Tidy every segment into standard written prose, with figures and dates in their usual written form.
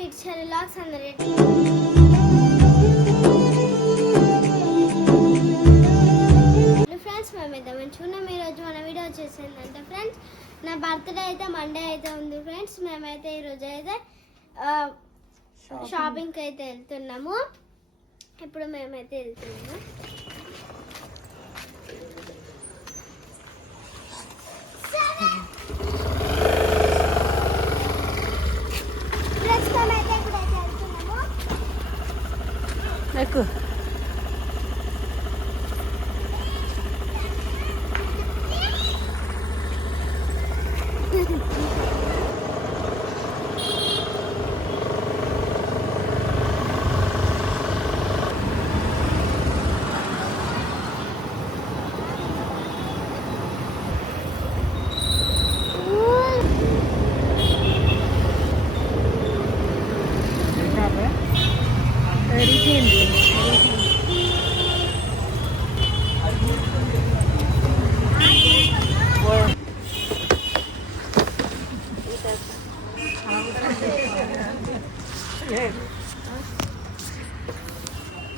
Sweet cherry lakhs అందరూ friends మేమైతే మంచిగా ఈరోజు మన వీడియో వచ్చేసిందంటే ఫ్రెండ్స్ నా బర్త్డే అయితే మండే అయితే ఉంది ఫ్రెండ్స్. మేమైతే ఈరోజు అయితే షాపింగ్కి అయితే వెళ్తున్నాము. ఇప్పుడు మేమైతే వెళ్తున్నాము. ఎక్కువ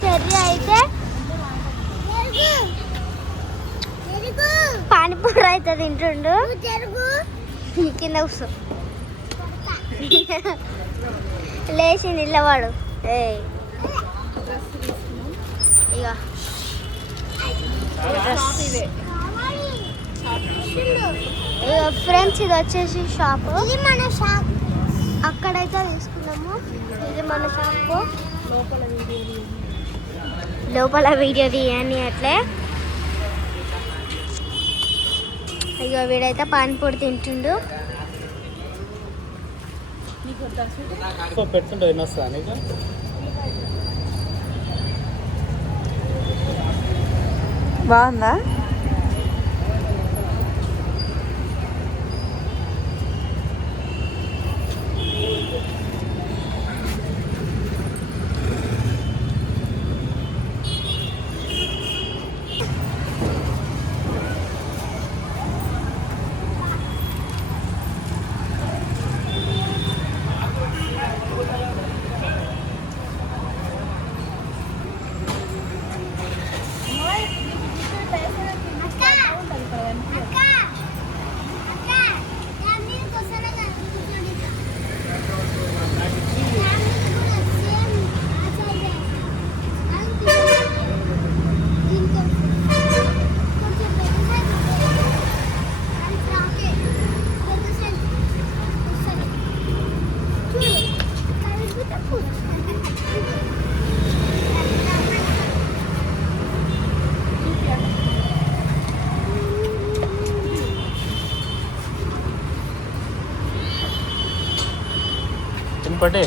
చెర్రీ అయితే పానీపూరి అయితే తింటుండు. కింద కూర్చో లేచి నిల్లవాడు. ఇక ఫ్రెండ్స్ ఇది వచ్చేసి షాప్. ఇది మన షాప్. అక్కడైతే తీసుకున్నాము. ఇది మన షాప్. లోపల వీడియో తీయని అట్లే. ఇక వీడైతే పానీపూరి తింటుండు. బాగుందా? పట్టే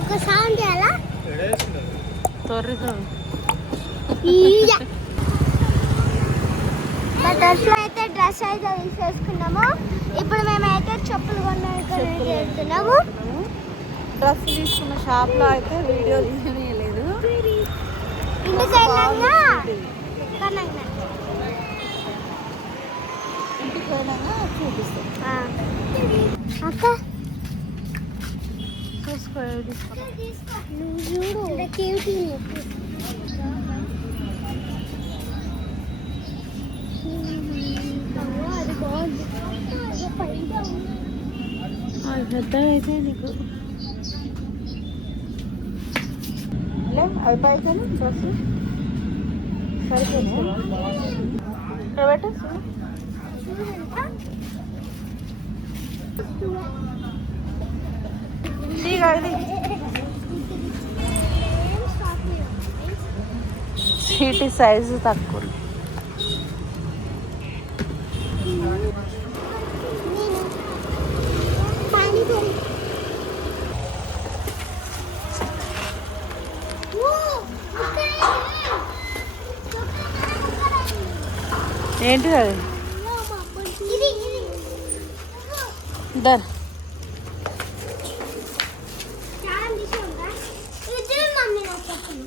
ఒక సౌండ్ చేయాలా? డ్రెస్ అయితే తీసేసుకున్నాము. ఇప్పుడు మేమైతే చెప్పులు కొనడానికి వెళ్తున్నాము. డ్రెస్ తీసుకున్న షాప్లో అయితే వీడియో తీయలేదు. ఇంటికి వెళ్ళాక చూపిస్తాం. అక్క పెద్ద అయితే నీకు అయిపోయితే డ్రెస్ సరిపోయింది. ఇక్కడ పెట్టు. సీటీ సైజు తక్కువ. ఏంటి అది? దర్ చాలా తీసి ఉందా ఇది మమ్మీ నాకు చెప్పులు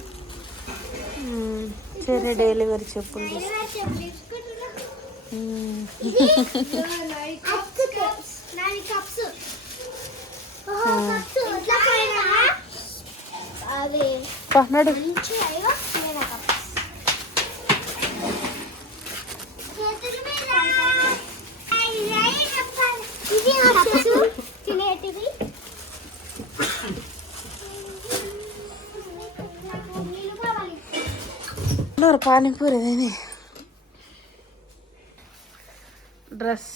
సరే డెలివరీ చెప్పులు తీసుకో. డెలివరీ చెప్పు తీసుకుంటున్నా మ్మ్. నాది కప్స్ కప్స్ ఇట్లా పైన అది పా, నడు. మంచిగా అయ్యో నేను కప్స్ చేతుల మీద ఇది కప్స్ తినేటివి నీళ్ళు కావాలి పానీపూరి అదేనే డ్రెస్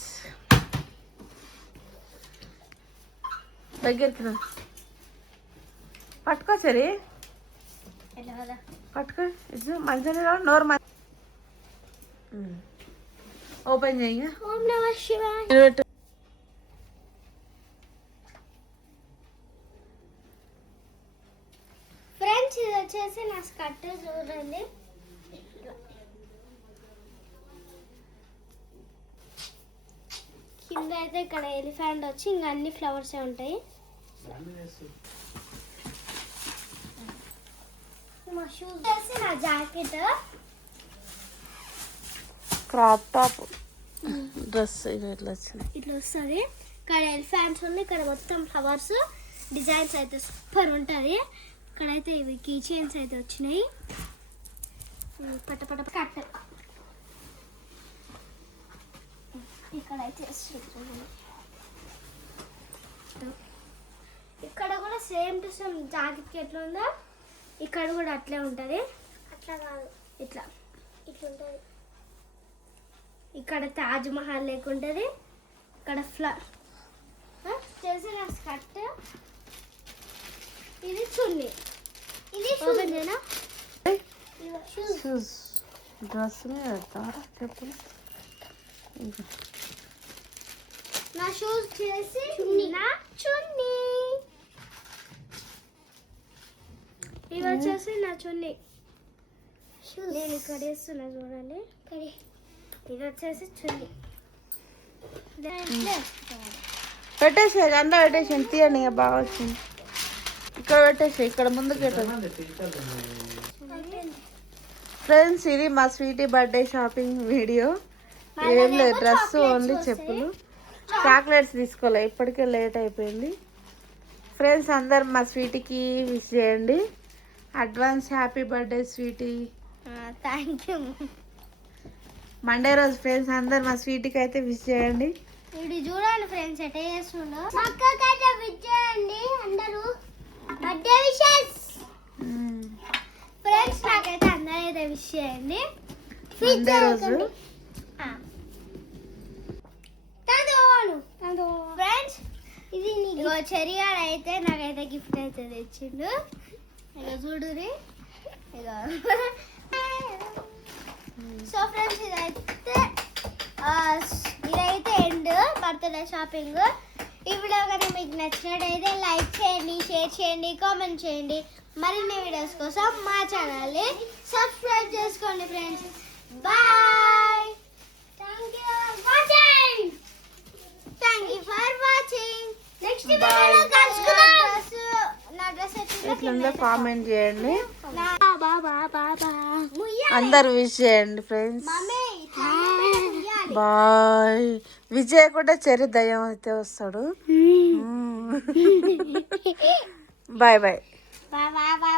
దగ్గరికి రా. పట్టుకో సరే ఎట్లా కదా పట్టుకో ఇది మంచిగా నోరు ఓపెన్ చేయ ఓం నమః శివాయ ఫ్రెండ్స్ ఇది వచ్చేసి నా స్కర్ట్ చూడండి కింద అయితే ఇక్కడ ఎలిఫెంట్ వచ్చి ఇంకా అన్ని ఫ్లవర్స్ ఉంటాయి మా షూస్ వచ్చేసి నా జాకెట్ క్రాప్ టాప్ డ్రెస్ ఇది ఎట్లా వచ్చింది ఇట్లా వస్తుంది ఇక్కడ ఎలిఫెంట్స్ ఉన్నాయి ఇక్కడ మొత్తం ఫ్లవర్స్ డిజైన్స్ అయితే సూపర్ ఉంటుంది ఇక్కడైతే ఇవి కీ చైన్స్ అయితే వచ్చినాయి పట్ట పట్ట కట్ట ఇక్కడైతే ఇక్కడ కూడా సేమ్ టు సేమ్ జాకెట్కి ఎట్లా ఉందో ఇక్కడ కూడా అట్లే ఉంటుంది అట్లా కాదు ఇట్లా ఇట్లా ఉంటుంది ఇక్కడ తాజ్ మహల్ లేకుంటుంది ఇక్కడ తెలిసిన స్కర్ట్ ఇది చున్నీ ఇది ఓపెన్ చేయనా షూస్ డ్రెస్ మీద పెడతారా చెప్పులు నా షూస్ చేసి నా చున్నీ ఇవి వచ్చేసి నా చున్నీ నేను ఇక్కడ వేస్తున్నా చూడండి ఇది వచ్చేసి చున్నీ పెట్టేసి అంతా పెట్టేసి తీయండి ఇక బాగా వచ్చింది ఇక్కడ పెట్టేసి ఇక్కడ ముందుకు ఫ్రెండ్స్ ఇది మా స్వీటీ బర్త్డే షాపింగ్ వీడియో ఏం లేదు డ్రెస్ ఓన్లీ చెప్పులు చాక్లెట్స్ తీసుకోలే ఇప్పటికే లేట్ అయిపోయింది ఫ్రెండ్స్ అందరు మా స్వీటీకి విష్ చేయండి advance happy birthday Sweety thank you Monday రోజు ఫ్రెండ్స్ అందరు మా స్వీటీకి అయితే విష్ చేయండి ఇది చూడండి ఫ్రెండ్స్ ఎట్లా చేస్తుండో పక్కకైతే విష్ చేయండి అందరూ బర్త్డే విషెస్ ఫ్రెండ్స్ నాకైతే అందరూ అయితే విష్ చేయండి మండే రోజు ఫ్రెండ్స్ ఇది నీకు చెరిగాడు అయితే నాకైతే గిఫ్ట్ అయితే తెచ్చిండు ఇక చూడురి ఇక సో ఫ్రెండ్స్ ఇదైతే ఎండ్ బర్త్డే షాపింగ్ ఈ వీడియో కానీ మీకు నచ్చినట్టయితే లైక్ చేయండి షేర్ చేయండి కామెంట్ చేయండి మరిన్ని వీడియోస్ కోసం మా ఛానల్ని సబ్స్క్రైబ్ చేసుకోండి friends bye thank you for watching next వీడియోలో కలుసుకుందాం నా డ్రెస్ ఎట్లుందో కామెంట్ చేయండి బాబా అందరు విష్ చేయండి ఫ్రెండ్స్ మమ్మీ బాయ్ విజయ్ కూడా చెరి దయ్యం అయితే వస్తాడు బాయ్ బాయ్ బాయ్